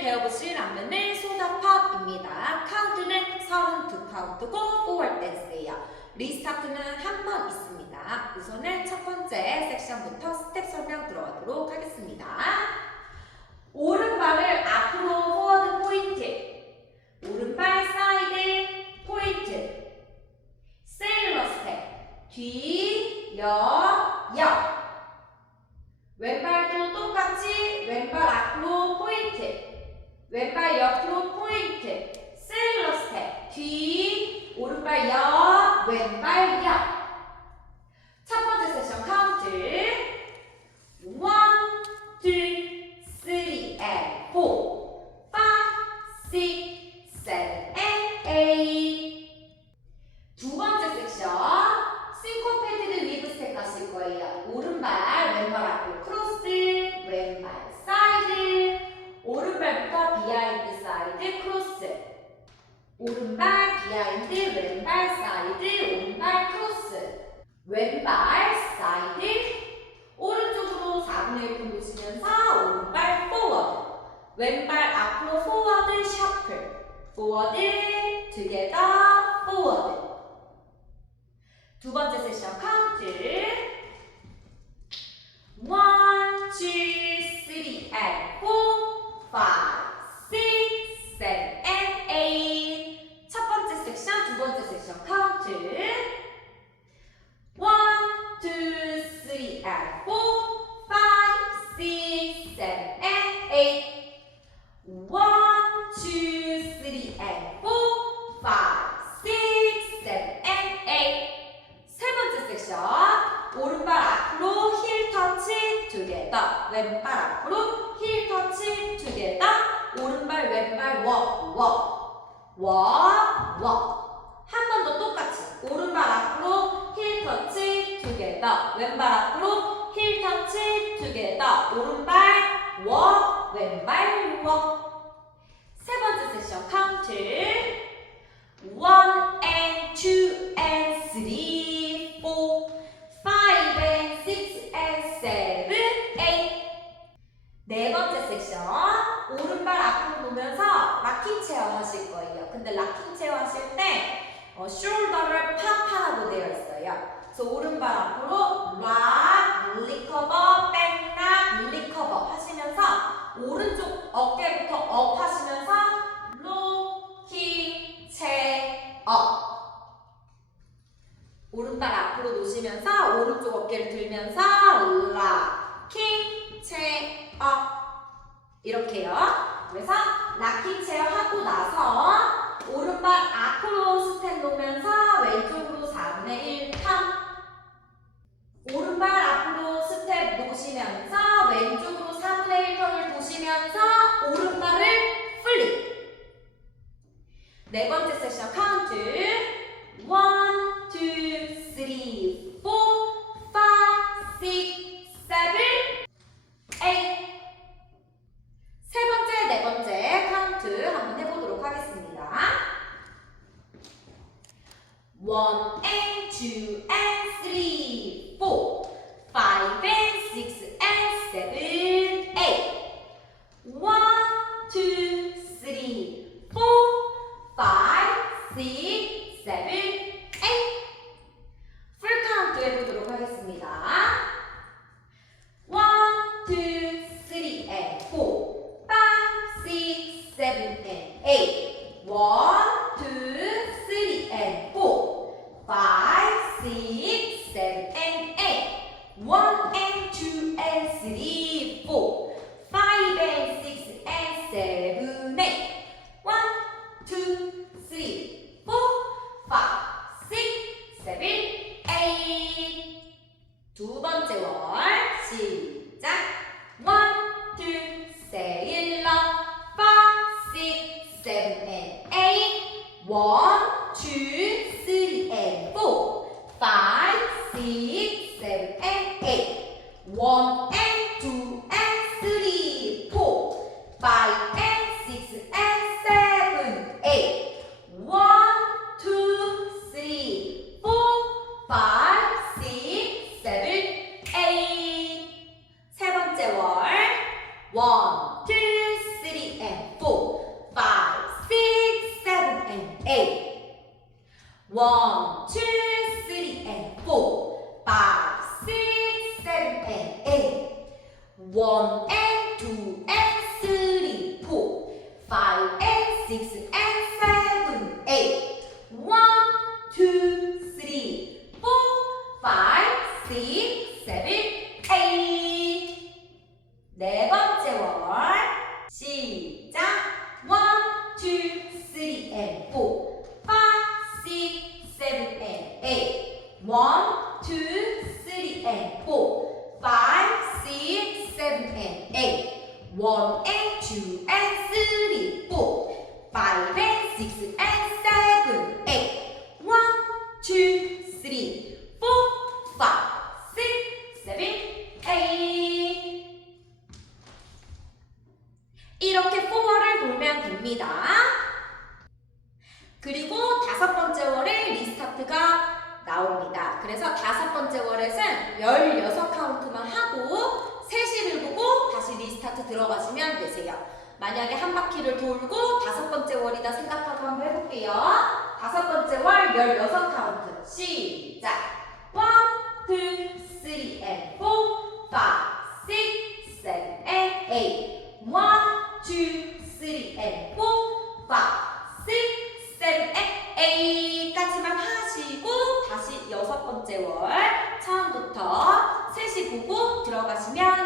배워보실 안무는 소다팝입니다. 카운트는 32카운트고 포월 댄스예요. 리스타트는 한 번 있습니다. 우선은 첫 번째 섹션부터 스텝 설명 들어가도록 하겠습니다. 오른발을 앞으로 포워드 포인트 오른발 사이드 포인트 세일러 스텝 뒤, 여, 여 왼발도 똑같이 왼발 앞으로 포인트 왼발 옆으로 포인트. 세일러 스텝 뒤 오른발 옆 왼발 옆 첫 번째 세션 카운트. 1, 2, 3 and 4 5, 6, 7 and 8 두 번째 섹션. 싱코페이티드 위브 스텝 가실 거예요. 오른 오른발 비하인드 왼발 사이드 오른발 크로스. 왼발 사이드. 오른쪽으로 4분의 1분 보시면서 오른발 포워드 왼발 앞으로 포워드 셔플 포워드 투게더 왼발 워워워워한 번 더 똑같이. 오른발 앞으로 힐 터치 투게더. 왼발 앞으로 힐 터치 투게더. 오른발 워. 왼발 워세 번째 세션. 카운트 1 and 2 and 3 4 5 and 6 and 7 8네 번째 섹션 오른발 앞으로 놓으면서 락킹 체어 하실 거예요. 근데 락킹 체어 하실 때 어, 숄더를 팝하라고 되어 있어요. 그래서 오른발 앞으로 락, 리커버, 백락, 리커버 하시면서 오른쪽 어깨부터 업 하시면서 로킹 체어 오른발 앞으로 놓으시면서 오른쪽 어깨를 들면서 락 킹 체어 이렇게요. 그래서 락킹 체어 하고 나서 오른발 앞으로 스텝 놓으면서 왼쪽으로 4분의 1 턴. 오른발 앞으로 스텝 놓으시면서 왼쪽으로 4분의 1 턴을 도시면서 오른발을 플립. 네 번째 세션 카운트 1, 2, 3, 4, 5, 6, 7, 8 세 번째, 네 번째 카운트 한번 해보도록 하겠습니다. 1 and 2 and 3, 4, 5 and 6 and 7, 8 1, 2, 3, 4, 5, 6, 7, 8풀 카운트 해보도록 하겠습니다. 1, 2, 3 and 4 5, 6, 7 and 8 1, One 이렇게 4월을 돌면 됩니다. 그리고 다섯 번째 월에 리스타트가 나옵니다. 그래서 다섯 번째 월에는 16카운트만 하고 3시를 보고 다시 리스타트 들어가시면 되세요. 만약에 한 바퀴를 돌고 다섯 번째 월이다 생각하고 한번 해볼게요. 다섯 번째 월 16카운트. 시작! 1, 2, 3, and 4, 5, 들어가시면